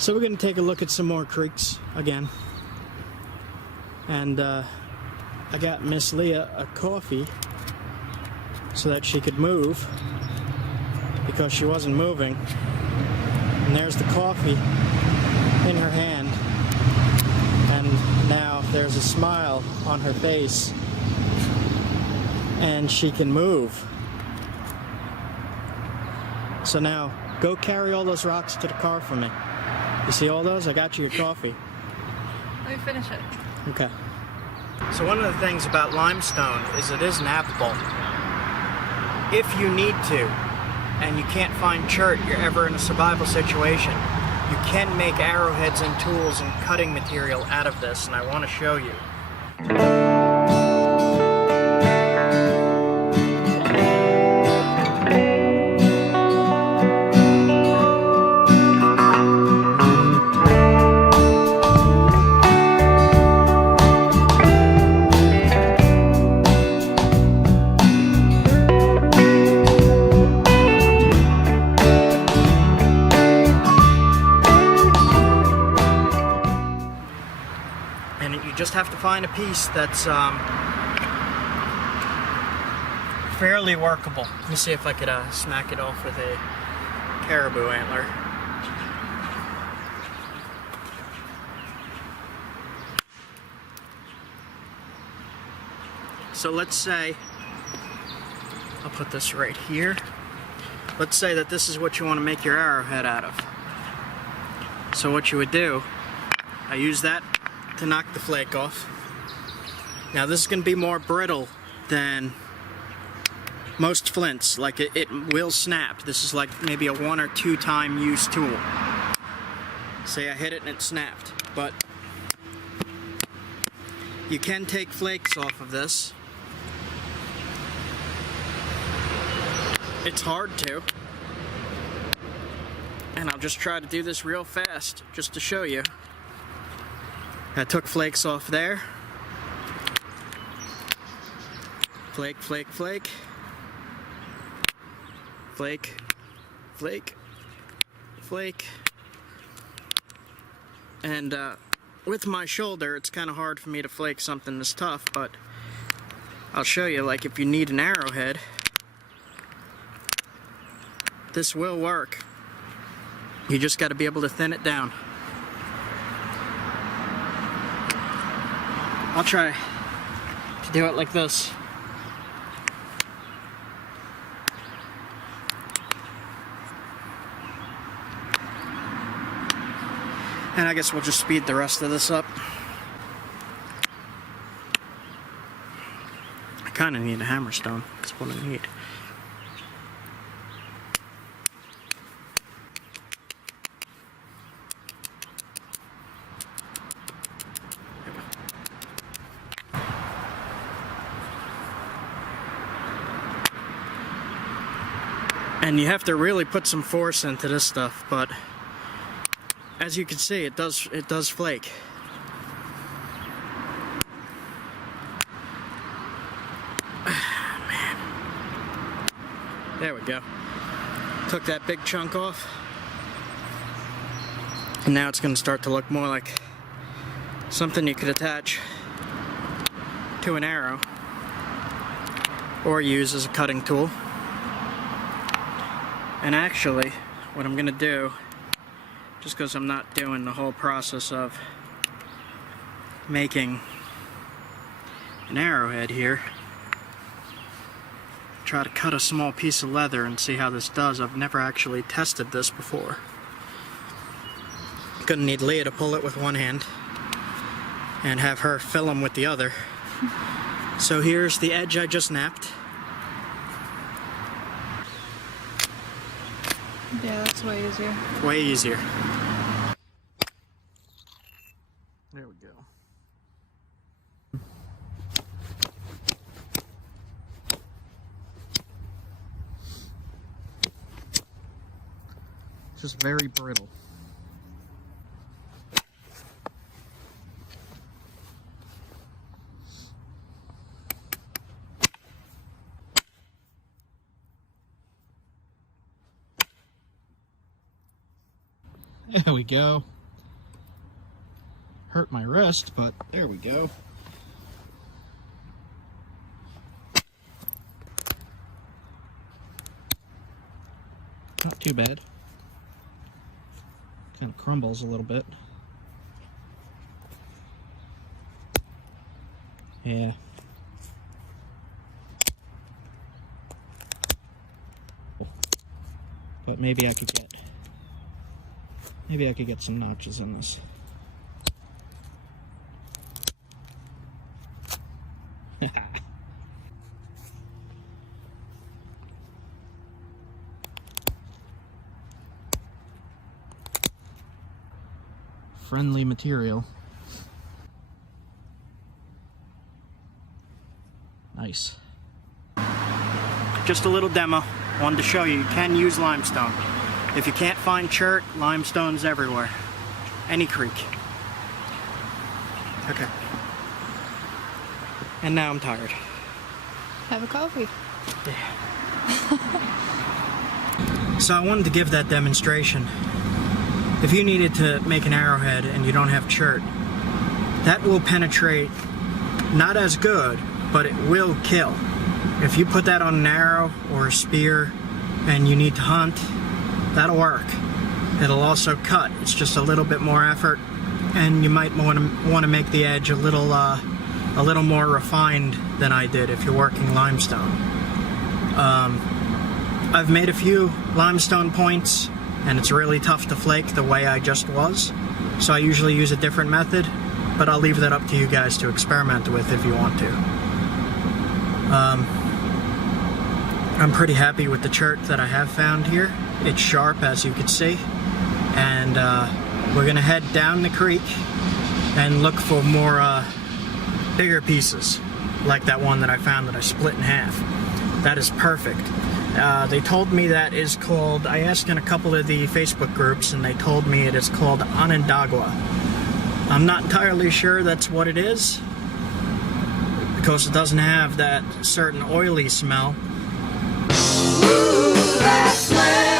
So we're going to take a look at some more creeks again. And I got Miss Leah a coffee so that she could move because she wasn't moving. And there's the coffee in her hand. And now there's a smile on her face. And she can move. So now, go carry all those rocks to the car for me. You see all those? I got you your coffee. Let me finish it. Okay. So one of the things about limestone is it is knappable. If you need to, and you can't find chert, you're ever in a survival situation, you can make arrowheads and tools and cutting material out of this, and I want to show you. And you just have to find a piece that's fairly workable. Let me see if I could smack it off with a caribou antler. So let's say, I'll put this right here. Let's say that this is what you want to make your arrowhead out of. So what you would do, I use that to knock the flake off. Now this is going to be more brittle than most flints. Like it will snap. This is like maybe a 1 or 2 time use tool. Say I hit it and it snapped. But you can take flakes off of this. It's hard to. And I'll just try to do this real fast just to show you. I took flakes off there. Flake, flake, flake. Flake, flake, flake. And with my shoulder, it's kind of hard for me to flake something this tough, but I'll show you, like if you need an arrowhead, this will work. You just got to be able to thin it down. I'll try to do it like this. And I guess we'll just speed the rest of this up. I kind of need a hammerstone. That's what I need. And you have to really put some force into this stuff, but as you can see, it does flake. Man. There we go. Took that big chunk off. And now it's going to start to look more like something you could attach to an arrow or use as a cutting tool. And actually, what I'm going to do, just because I'm not doing the whole process of making an arrowhead here, try to cut a small piece of leather and see how this does. I've never actually tested this before. I'm going to need Leah to pull it with one hand and have her fill them with the other. So here's the edge I just napped. Yeah, that's way easier. Way easier. There we go. It's just very brittle. There we go. Hurt my wrist, but there we go. Not too bad. Kind of crumbles a little bit. Yeah. But maybe I could get some notches in this. Friendly material. Nice. Just a little demo. Wanted to show you can use limestone. If you can't find chert, limestone's everywhere. Any creek. Okay. And now I'm tired. Have a coffee. Yeah. So I wanted to give that demonstration. If you needed to make an arrowhead and you don't have chert, that will penetrate not as good, but it will kill. If you put that on an arrow or a spear and you need to hunt, that'll work. It'll also cut. It's just a little bit more effort, and you might want to make the edge a little more refined than I did if you're working limestone. I've made a few limestone points, and it's really tough to flake the way I just was. So I usually use a different method, but I'll leave that up to you guys to experiment with if you want to. I'm pretty happy with the chert that I have found here. It's sharp, as you can see, and we're gonna head down the creek and look for more bigger pieces, like that one that I found that I split in half. That is perfect. They told me that is called, I asked in a couple of the Facebook groups, and they told me it is called Onondaga. I'm not entirely sure that's what it is, because it doesn't have that certain oily smell. Ooh, that smell!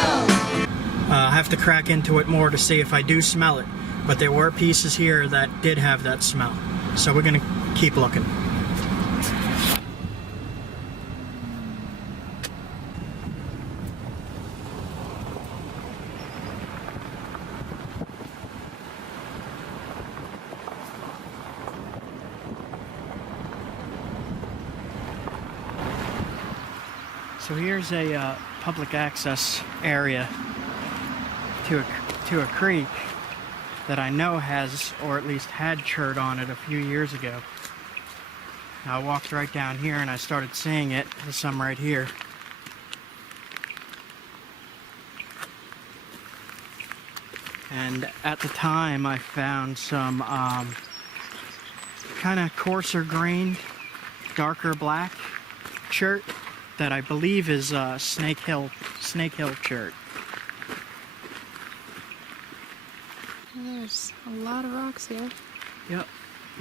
I have to crack into it more to see if I do smell it, but there were pieces here that did have that smell, so we're gonna keep looking. So here's a public access area to a creek that I know has, or at least had chert on it a few years ago. I walked right down here and I started seeing it. There's some right here. And at the time I found some kind of coarser grained, darker black chert that I believe is Snake Hill chert. There's a lot of rocks here. Yep,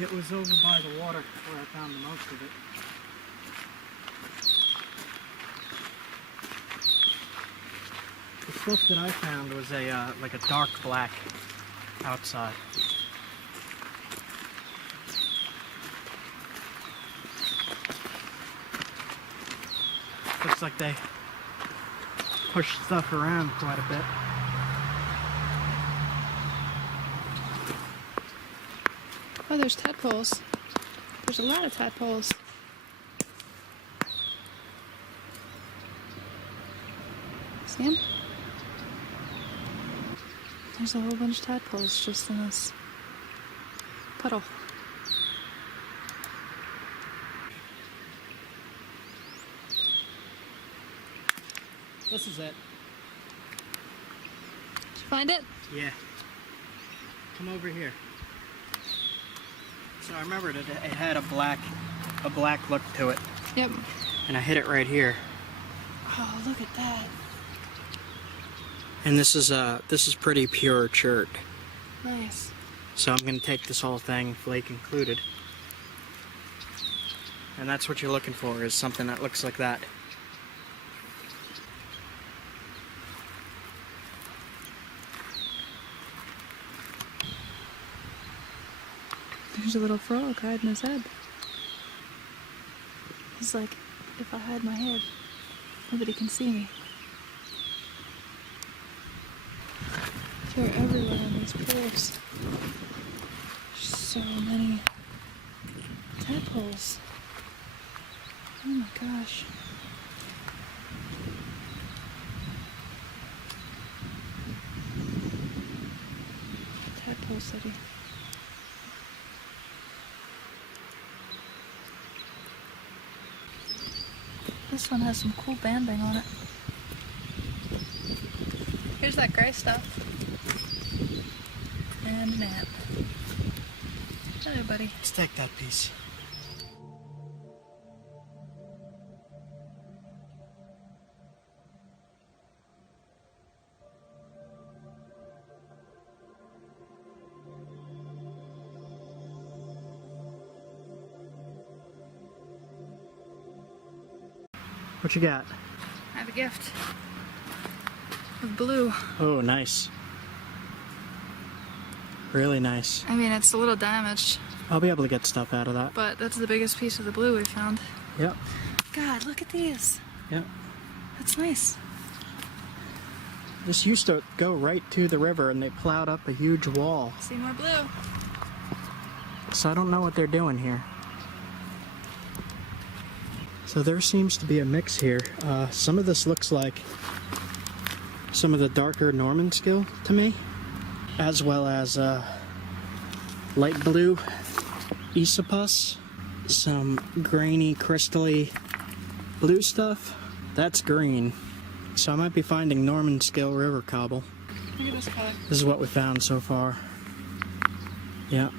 it was over by the water where I found the most of it. The stuff that I found was like a dark black outside. Looks like they push stuff around quite a bit. Oh, there's tadpoles. There's a lot of tadpoles. See them? There's a whole bunch of tadpoles just in this puddle. This is it. Did you find it? Yeah. Come over here. So I remembered it had a black look to it. Yep. And I hit it right here. Oh, look at that. And this is pretty pure chert. Nice. So I'm gonna take this whole thing, flake included. And that's what you're looking for, is something that looks like that. There's a little frog hiding his head. He's like, if I hide my head, nobody can see me. They're everywhere in these pools. There's so many tadpoles. Oh my gosh. Tadpole City. This one has some cool banding on it. Here's that gray stuff. And Knap. Hello, buddy. Let's take that piece. What you got? I have a gift of blue. Oh, nice. Really nice. I mean, it's a little damaged, I'll be able to get stuff out of that. but that's the biggest piece of the blue we found. Yep. God, look at these. Yep. That's nice. This used to go right to the river and they plowed up a huge wall. See more blue. So I don't know what they're doing here. So there seems to be a mix here. Some of this looks like some of the darker Norman skill to me, as well as light blue Esopus, some grainy, crystally blue stuff. That's green. So I might be finding Norman skill river cobble. Look at this color. This is what we found so far. Yeah.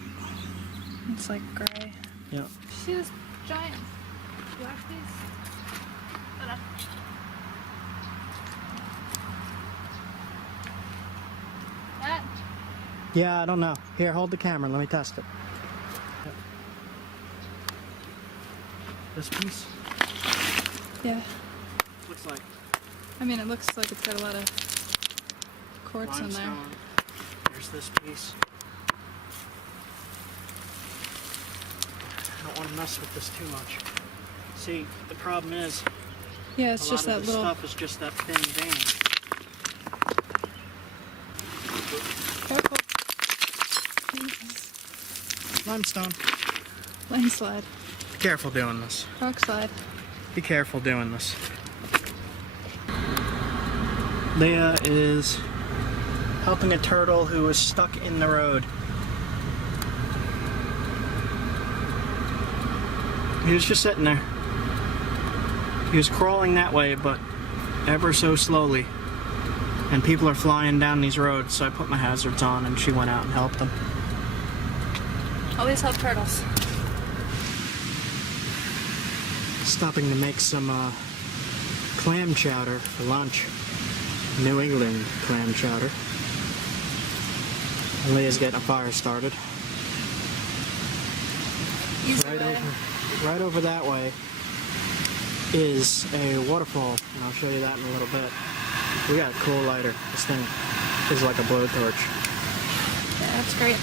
It's like gray. Yeah. See this giant black piece? That? Yeah, I don't know. Here, hold the camera. Let me test it. Yep. This piece Yeah. looks like I mean, it looks like it's got a lot of quartz in there. limestone. There's this piece. I don't want to mess with this too much. See, the problem is Yeah, it's a just lot that of this little. stuff is just that thin vein. Careful. Limestone. Landslide. Be careful doing this. Rock slide. Be careful doing this. Leah is helping a turtle who is stuck in the road. He was just sitting there. He was crawling that way, but ever so slowly. And people are flying down these roads, so I put my hazards on and she went out and helped him. Always help turtles. Stopping to make some clam chowder for lunch. New England clam chowder. And Leah's getting a fire started. Easy Right way. right over that way is a waterfall, and I'll show you that in a little bit. We got a cool lighter. This thing is like a blowtorch. Yeah, that's great.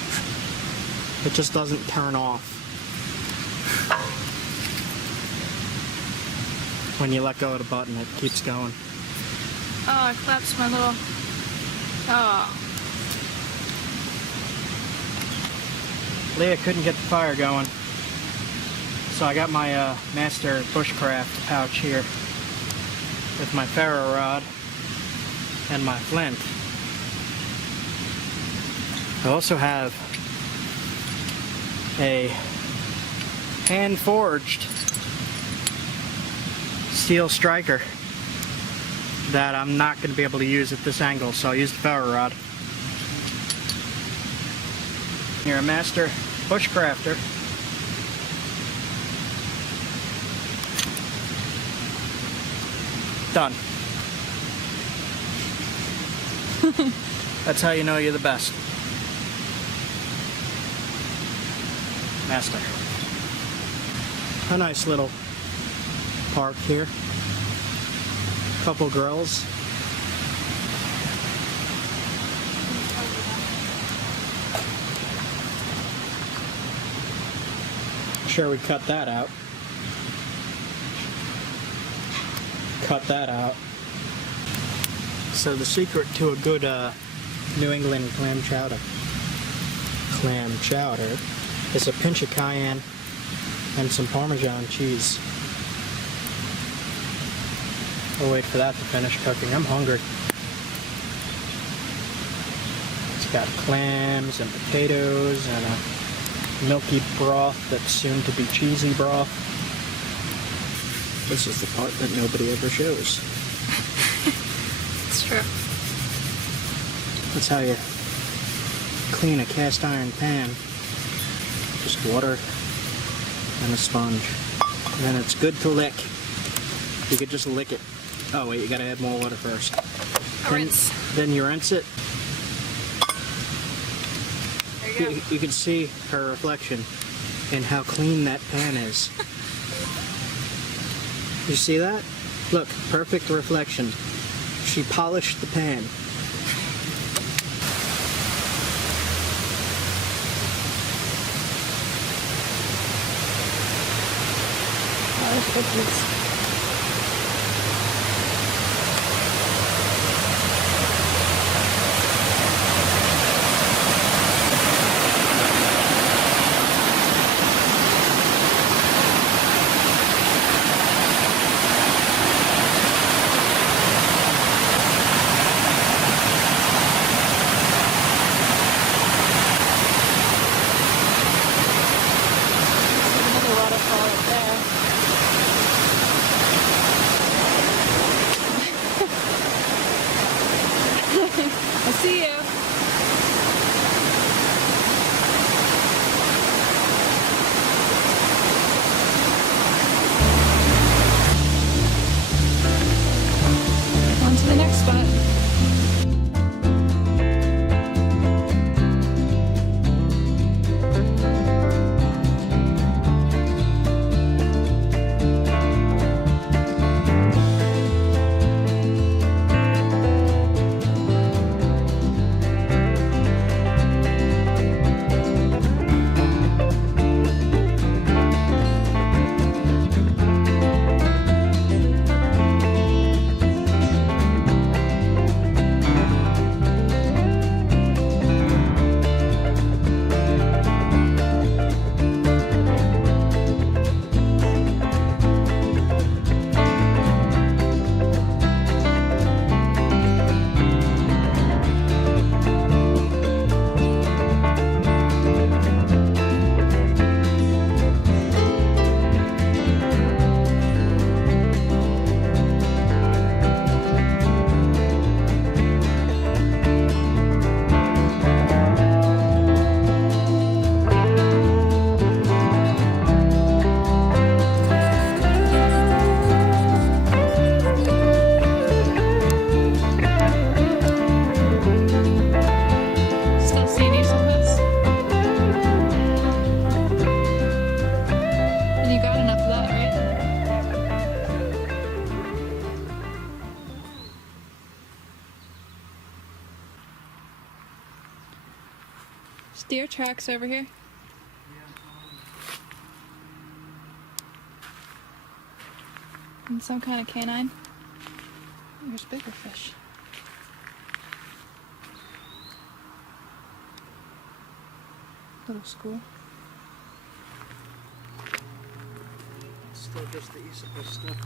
It just doesn't turn off. When you let go of the button, it keeps going. Oh, I collapsed my little. Oh. Leah couldn't get the fire going, so I got my master bushcraft pouch here with my ferro rod and my flint. I also have a hand-forged steel striker that I'm not going to be able to use at this angle, so I'll use the ferro rod. You're a master bushcrafter. Done. That's how you know you're the best. Master. A nice little park here. Couple grills. Sure, we cut that out. Cut that out. So the secret to a good New England clam chowder is a pinch of cayenne and some Parmesan cheese. We'll wait for that to finish cooking. I'm hungry. It's got clams and potatoes and a milky broth that's soon to be cheesy broth. This is the part that nobody ever shows. It's true. That's how you clean a cast iron pan. Just water and a sponge. And then it's good to lick. You could just lick it. Oh wait, you gotta add more water first. Rinse. Then you rinse it. There you go. You can see her reflection in how clean that pan is. You see that? Look, perfect reflection. She polished the pan. Cookies. Another waterfall up there. I see you. On to the next spot. Still see any of this? And you got enough of that, right? There's deer tracks over here. And some kind of canine. There's bigger fish. Little school. Still just the Isabel stuff.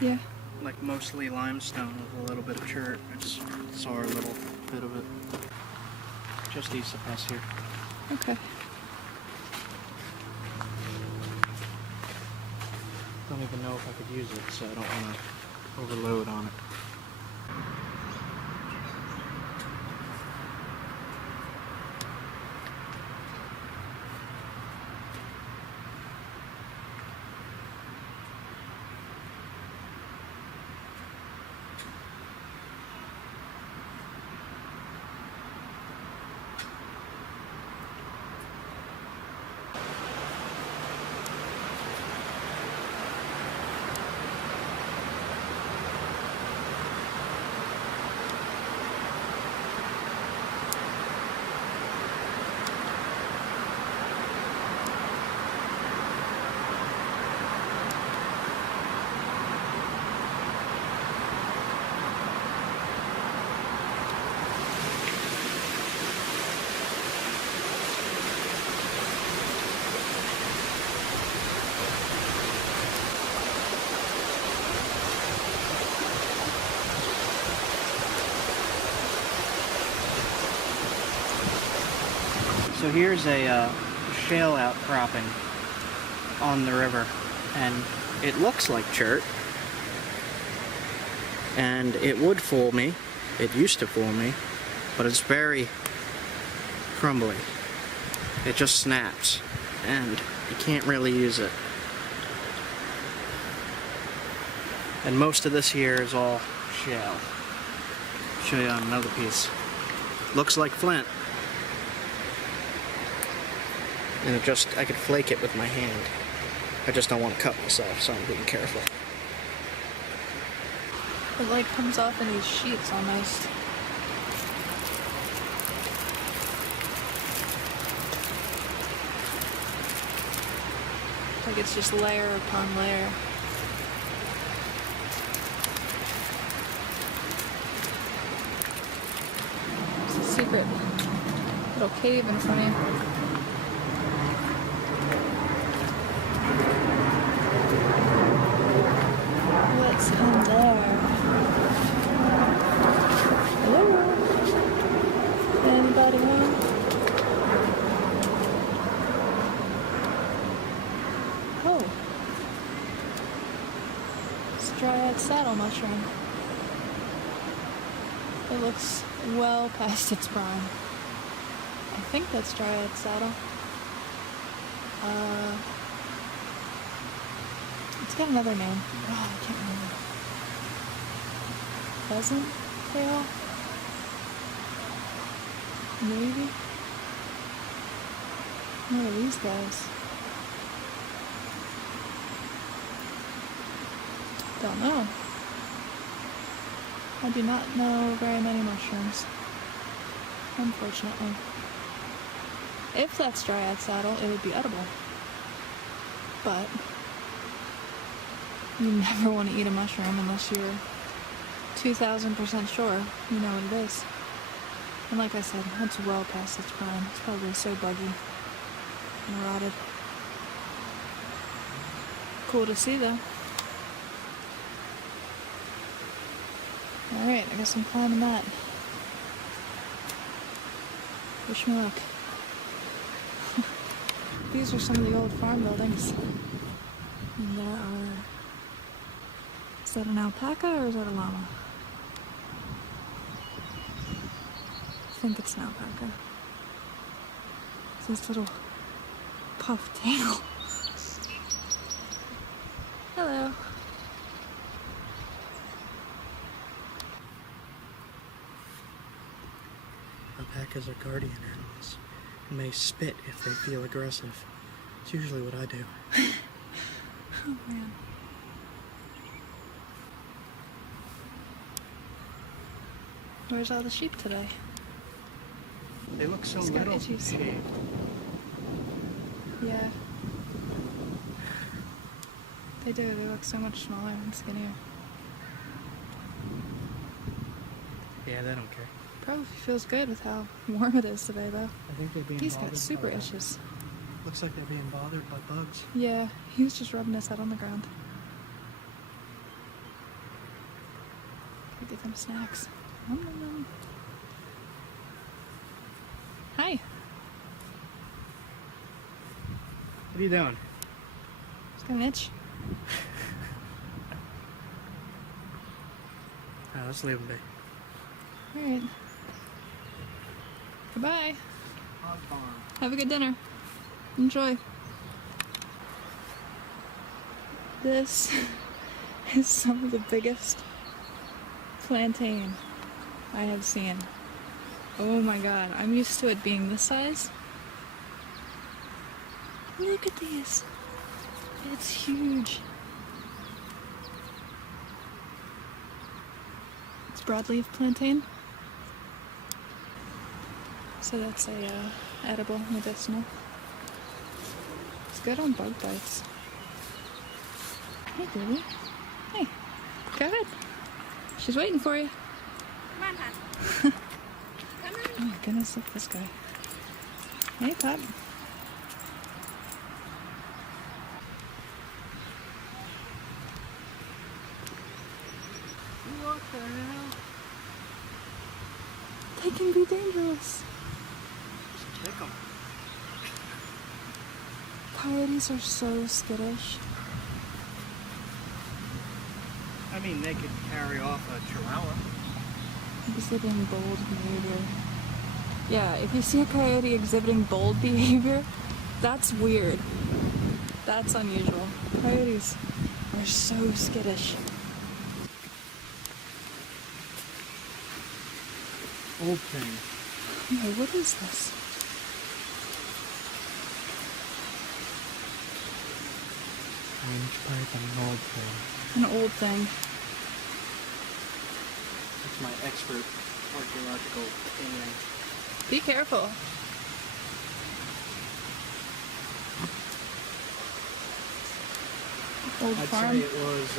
Yeah. Like mostly limestone with a little bit of chert. It's our little bit of it. Just Isabel here. Okay. Don't even know if I could use it, so I don't want to overload on it. So here's a shale outcropping on the river, and it looks like chert, and it would fool me. It used to fool me, but it's very crumbly. It just snaps, and you can't really use it. And most of this here is all shale. Show you on another piece. Looks like flint. And I could flake it with my hand. I just don't want to cut myself, so I'm being careful. It like comes off in these sheets almost. Like it's just layer upon layer. It's a secret little cave in front of you. What's in there? Hello? Anybody home? Oh. It's dryad saddle mushroom. It looks well past its prime. I think that's dryad saddle. It's got another name. Oh, I can't remember. Pheasant tail? Maybe? What are these guys? Don't know. I do not know very many mushrooms. Unfortunately. If that's dryad saddle, it would be edible. But you never want to eat a mushroom unless you're 2,000% sure you know what it is. And like I said, it's well past its prime. It's probably so buggy and rotted. Cool to see though. Alright, I guess I'm climbing that. Wish me luck. These are some of the old farm buildings. And there are... Is that an alpaca or is that a llama? I think it's an alpaca. It's this little puff tail. Hello. Alpacas are guardian animals and may spit if they feel aggressive. It's usually what I do. Oh man. Where's all the sheep today? They look so He's got little. itchies. Shaved. Yeah. They do. They look so much smaller and skinnier. Yeah, they don't care. Probably feels good with how warm it is today, though. I think they're being He's bothered got super by itches. Looks like they're being bothered by bugs. Yeah, he was just rubbing his head on the ground. Gotta give them snacks. Nom, nom, nom. Hi. What are you doing? He's got an itch. Alright, let's leave him be. Alright. Goodbye. Hog farm. Have a good dinner. Enjoy. This is some of the biggest plantain I have seen. Oh my god, I'm used to it being this size. Look at these. It's huge. It's broadleaf plantain. So that's a edible medicinal. It's good on bug bites. Hey, baby. Hey, go ahead. She's waiting for you. Come on, hon. Come on. Oh my goodness, look at this guy. Hey, pup. What the hell? They can be dangerous. Just kick them. coyotes are so skittish. I mean, they could carry off a chihuahua. Exhibiting bold behavior. Yeah, if you see a coyote exhibiting bold behavior, that's weird. That's unusual. Coyotes are so skittish. Old thing. No, what is this? Range pipe and an old thing. An old thing. That's my expert archaeological opinion. Be careful. Old I'd farm. say it was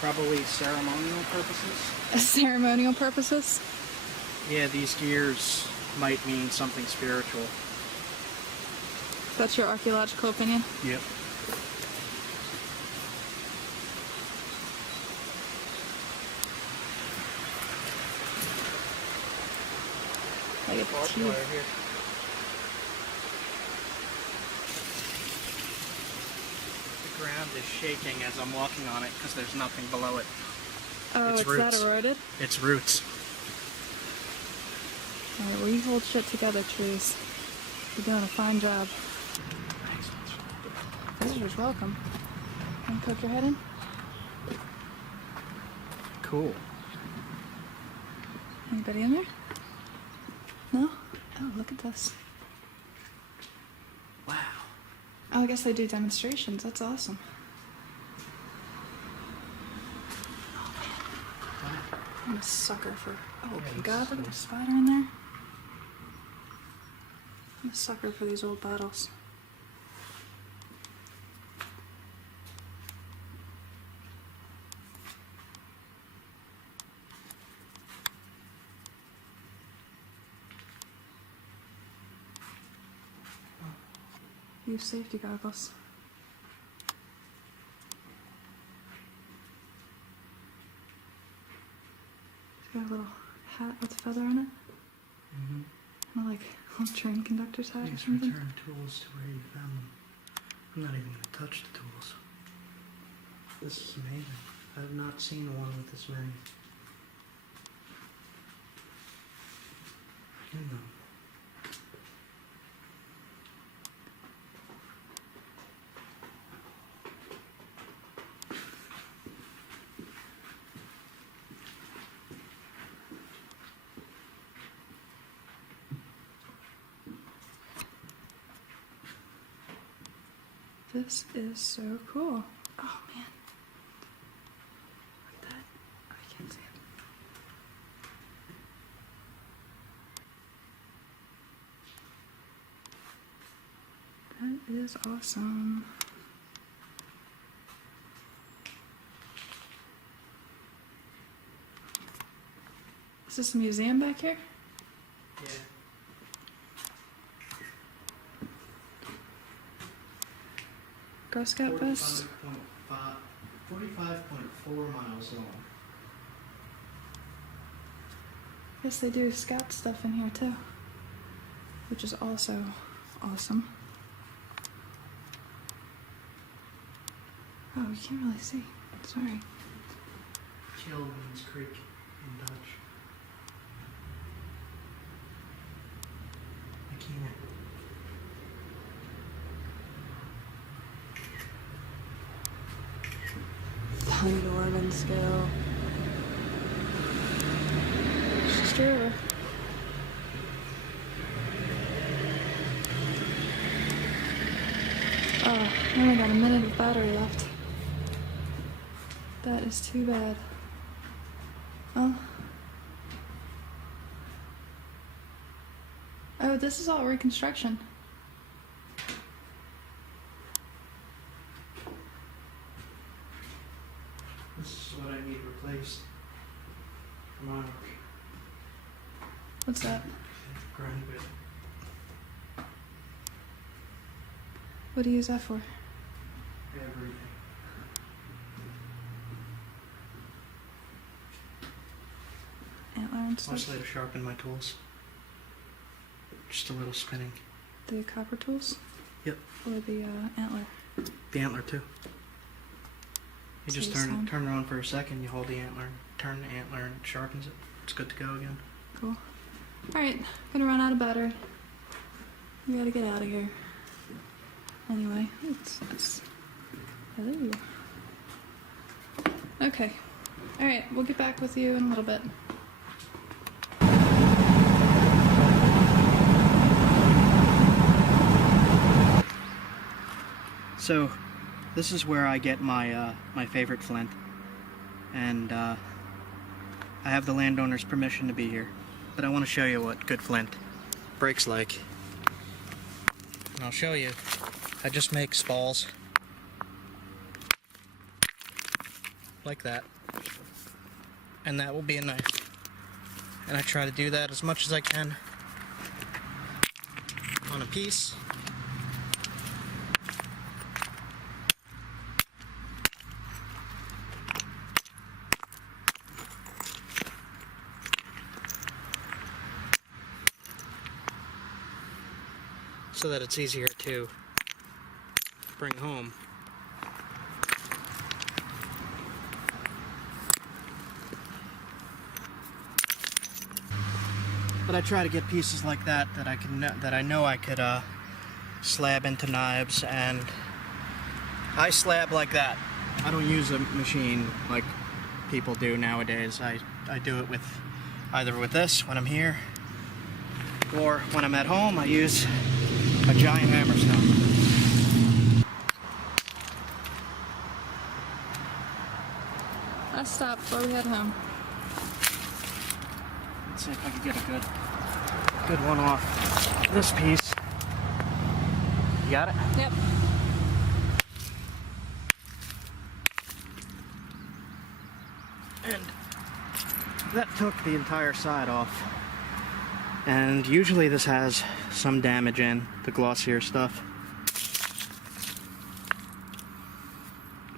probably ceremonial purposes. Ceremonial purposes. Yeah, these gears might mean something spiritual. That's your archaeological opinion? Yep. Like a Barbed teeth. wire here. The ground is shaking as I'm walking on it because there's nothing below it. Oh, It's it's that roots. eroded? It's roots. Alright, well you hold shit together, trees. You're doing a fine job. Visitors welcome. Want to poke your head in? Cool. Anybody in there? No? Oh, look at this. Wow. Oh, I guess they do demonstrations. That's awesome. I'm a sucker for... Oh, my God, look at the spider in there. I'm a sucker for these old bottles. Use safety goggles. It's got a little hat with a feather in it. Mm-hmm. Kind of like a little train conductor's hat or Please something. return tools to where you found them. I'm not even going to touch the tools. This is amazing. I have not seen one with this many. In them. This is so cool. Oh man. Look at that. Oh, I can't see it. That is awesome. Is this a museum back here? Yeah. Girl Scout bus? 45.4 miles long. Yes, they do scout stuff in here too, which is also awesome. Oh, you can't really see. Sorry. Kill means creek in Dutch. I can't. Von Norman scale. It's just a river. Oh, I only got a minute of battery left. That is too bad. Oh. Oh, this is all reconstruction. This is what I need replaced. Monarch. What's that? Grind bit. What do you use that for? Everything. Antler and stuff? Mostly to sharpen my tools. Just a little spinning. The copper tools? Yep. Or the antler? The antler too. You just Same turn it on for a second, you hold the antler, turn the antler, and it sharpens it. It's good to go again. Cool. Alright, gonna run out of battery. We gotta get out of here. Anyway, it's hello. Okay. Alright, we'll get back with you in a little bit. So, this is where I get my my favorite flint, and I have the landowner's permission to be here. But I want to show you what good flint breaks like. And I'll show you. I just make spalls like that, and that will be a knife. And I try to do that as much as I can on a piece. So that it's easier to bring home. But I try to get pieces like that that I know I could slab into knives, and I slab like that. I don't use a machine like people do nowadays. I do it with either with this when I'm here, or when I'm at home I use a giant hammerstone. Let's stop before we head home. Let's see if I can get a good one off this piece. You got it? Yep. And that took the entire side off. And usually this has some damage in, the glossier stuff.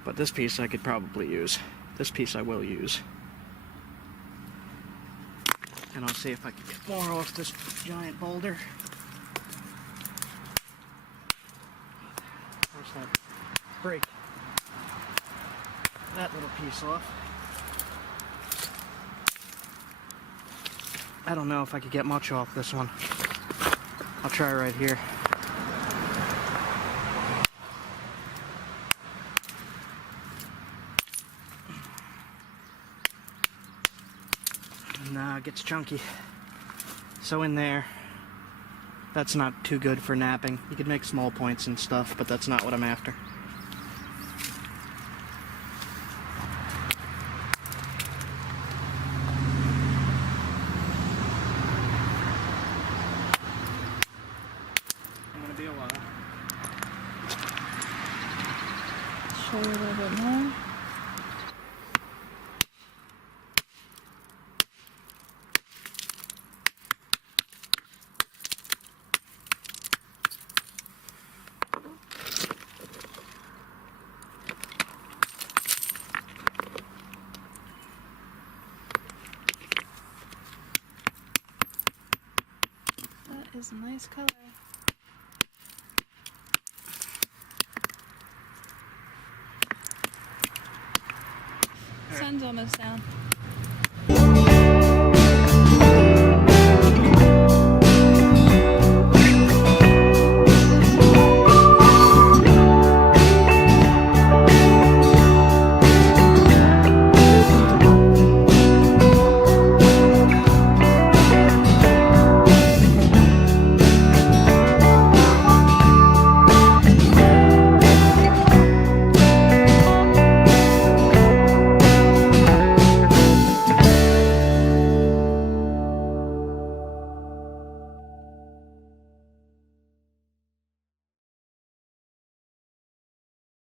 But this piece I could probably use. This piece I will use. And I'll see if I can get more off this giant boulder. There's that break that little piece off. I don't know if I could get much off this one. I'll try right here. Nah, it gets chunky. So in there, that's not too good for napping. You could make small points and stuff, but that's not what I'm after. Be a while. Show you a little bit more. That is a nice color. Sun's almost down.